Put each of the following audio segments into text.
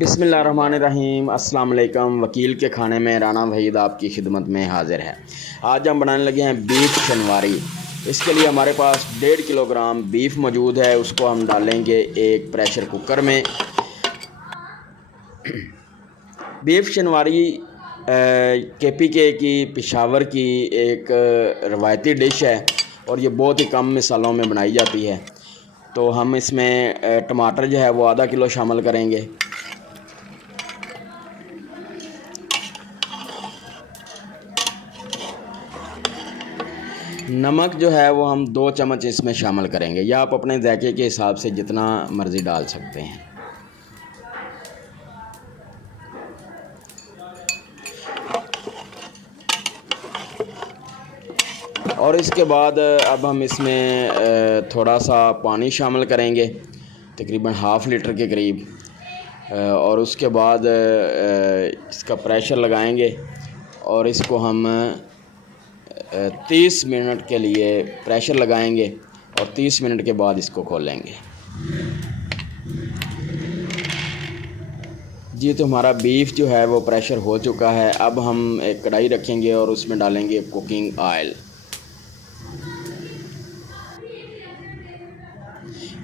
बिस्मिल्लाहिर्रहमानिर्रहीम। अस्सलाम वालेकुम। वकील के खाने में राना वहीद आपकी खिदमत में हाज़िर है। आज हम बनाने लगे हैं बीफ शनवारी। इसके लिए हमारे पास 1.5 किलोग्राम बीफ मौजूद है। उसको हम डालेंगे एक प्रेशर कुकर में। बीफ शनवारी KPK की पेशावर की एक रवायती डिश है और ये बहुत ही कम मिसालों में बनाई जाती है। तो हम इसमें टमाटर जो है वो आधा किलो शामिल करेंगे। नमक जो है वो हम 2 चम्मच इसमें शामिल करेंगे, या आप अपने जायके के हिसाब से जितना मर्ज़ी डाल सकते हैं। और इसके बाद अब हम इसमें थोड़ा सा पानी शामिल करेंगे, तकरीबन ½ लीटर के करीब। और उसके बाद इसका प्रेशर लगाएंगे और इसको हम 30 मिनट के लिए प्रेशर लगाएंगे और 30 मिनट के बाद इसको खोलेंगे। जी, तो हमारा बीफ जो है वो प्रेशर हो चुका है। अब हम एक कढ़ाई रखेंगे और उसमें डालेंगे कुकिंग ऑयल।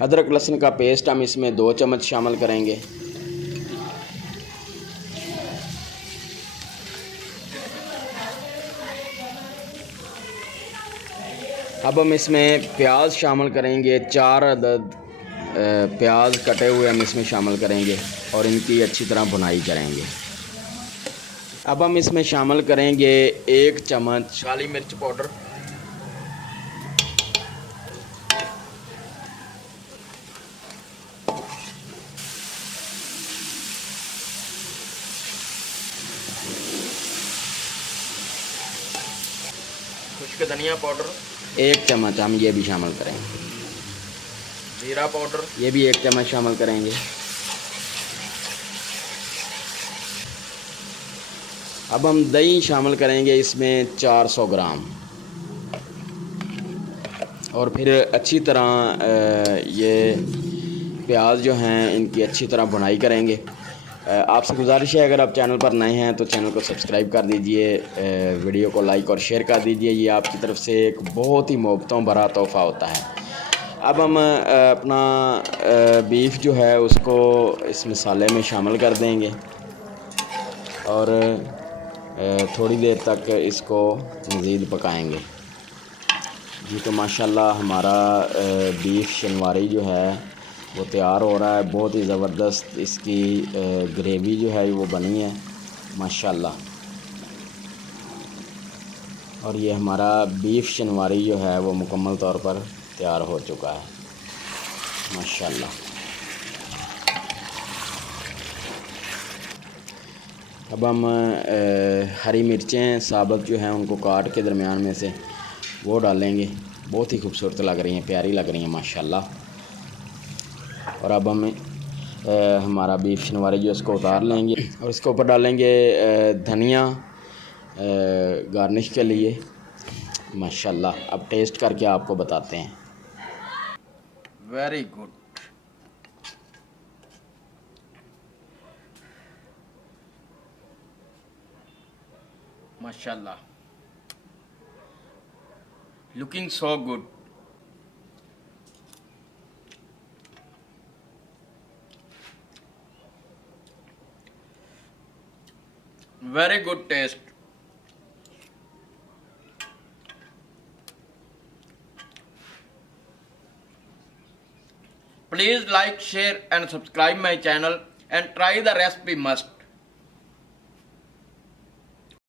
अदरक लहसुन का पेस्ट हम इसमें 2 चम्मच शामिल करेंगे। अब हम इसमें प्याज शामिल करेंगे। 4 अदद प्याज कटे हुए हम इसमें शामिल करेंगे और इनकी अच्छी तरह भुनाई करेंगे। अब हम इसमें शामिल करेंगे 1 चम्मच काली मिर्च पाउडर, खुश्क धनिया पाउडर 1 चम्मच हम ये भी शामिल करेंगे। जीरा पाउडर ये भी 1 चम्मच शामिल करेंगे। अब हम दही शामिल करेंगे इसमें 400 ग्राम, और फिर अच्छी तरह ये प्याज जो हैं इनकी अच्छी तरह भुनाई करेंगे। आपसे गुजारिश है, अगर आप चैनल पर नए हैं तो चैनल को सब्सक्राइब कर दीजिए, वीडियो को लाइक और शेयर कर दीजिए। ये आपकी तरफ से एक बहुत ही मोहब्बतों भरा तोहफ़ा होता है। अब हम अपना बीफ जो है उसको इस मसाले में शामिल कर देंगे और थोड़ी देर तक इसको मज़ीद पकाएंगे। जी, तो माशाल्लाह हमारा बीफ शनवारी जो है वो तैयार हो रहा है। बहुत ही ज़बरदस्त इसकी ग्रेवी जो है वो बनी है माशाल्लाह। और ये हमारा बीफ शनवारी जो है वो मुकम्मल तौर पर तैयार हो चुका है माशाल्लाह। अब हम हरी मिर्चें साबुत जो हैं उनको काट के दरमियान में से वो डालेंगे। बहुत ही खूबसूरत लग रही हैं, प्यारी लग रही हैं माशाल्लाह। और अब हम हमारा बीफ शनवारी जो इसको उतार लेंगे और इसके ऊपर डालेंगे धनिया गार्निश के लिए माशाल्लाह। अब टेस्ट करके आपको बताते हैं। वेरी गुड माशाल्लाह, looking so good. Very good taste. Please like, share and subscribe my channel and try the recipe must.